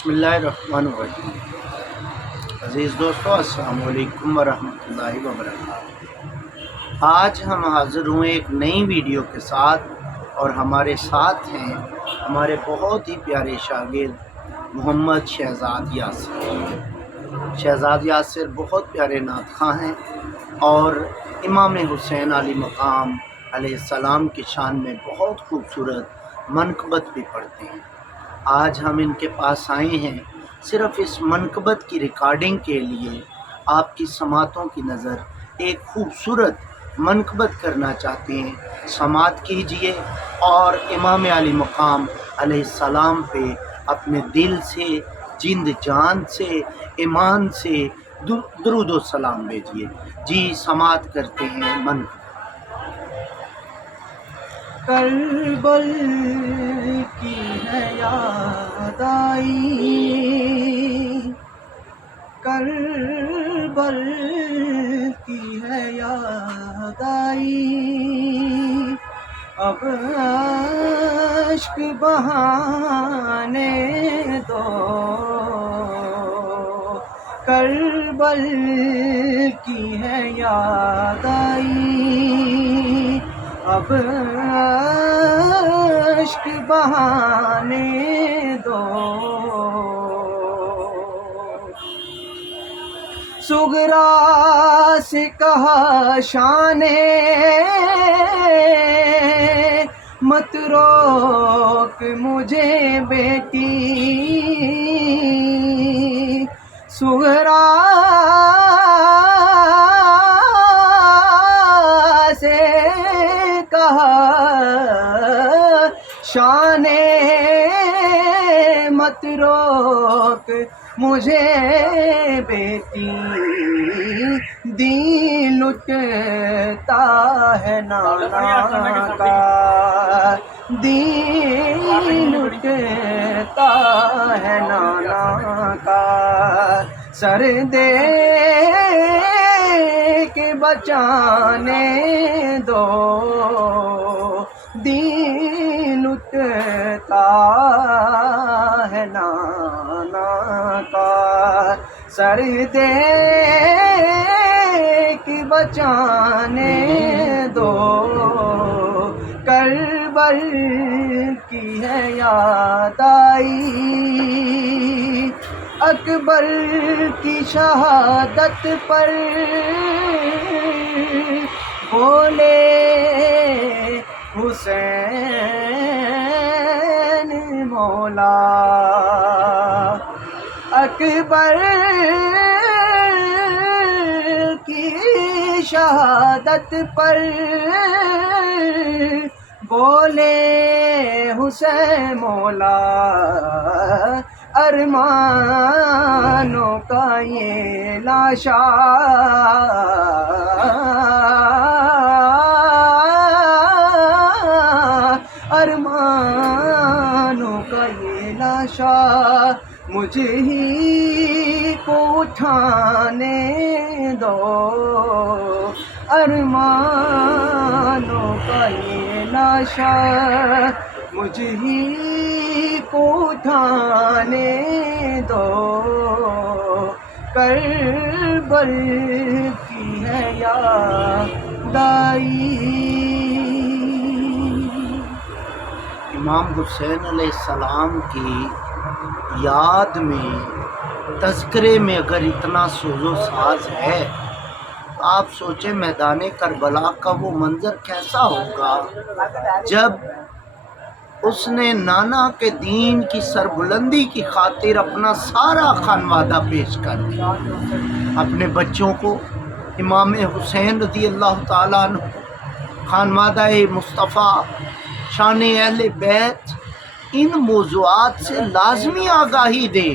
بسم اللہ الرحمن الرحیم۔ عزیز دوستو، السلام علیکم ورحمۃ اللہ وبرکاتہ۔ آج ہم حاضر ہوئے ایک نئی ویڈیو کے ساتھ، اور ہمارے ساتھ ہیں ہمارے بہت ہی پیارے شاگرد محمد شہزاد یاسر۔ شہزاد یاسر بہت پیارے نعت خواں ہیں اور امام حسین علی مقام علیہ السلام کی شان میں بہت خوبصورت منقبت بھی پڑھتے ہیں۔ آج ہم ان کے پاس آئے ہیں صرف اس منقبت کی ریکارڈنگ کے لیے۔ آپ کی سماعتوں کی نظر ایک خوبصورت منقبت کرنا چاہتے ہیں، سماعت کیجئے اور امام علی مقام علیہ السلام پہ اپنے دل سے، جند جان سے، ایمان سے درود و سلام بھیجئے۔ جی سماعت کرتے ہیں منقبت۔ کربل کی ہے یاد آئی، کربل کی ہے یاد آئی، اب اشک بہانے دو، کربل کی ہے یاد آئی، اب اشک بہانے دو، صغرا سے کہا شان مت روک مجھے بیٹی، صغرا سے کہا شان مت روک مجھے بیٹی، دین لٹتا ہے نانا کا، دین لٹتا ہے نانا کا، سر دے کے بچانے دو، دین لٹتا ہے نانا کا، سر دے کے بچانے دو، کربل کی ہے یاد آئی، اکبر کی شہادت پر بولے حسین مولا، اکبر کی شہادت پر بولے حسین مولا، ارمانوں کا یہ لاشا، ارمانوں کا یہ لاشا، مجھے ہی کو اٹھانے دو، ارمانوں کا یہ لاشا، مجھے ہی کو اٹھانے دو، کربل کی ہے یاد آئی۔ امام حسین علیہ السلام کی یاد میں، تذکرے میں اگر اتنا سوز و ساز ہے تو آپ سوچیں میدان کربلا کا وہ منظر کیسا ہوگا جب اس نے نانا کے دین کی سربلندی کی خاطر اپنا سارا خانوادہ پیش کر دیا، اپنے بچوں کو، امام حسین رضی اللہ تعالیٰ عنہ، خانوادہ مصطفیٰ، شان اہل بیت، ان موضوعات سے لازمی آگاہی دیں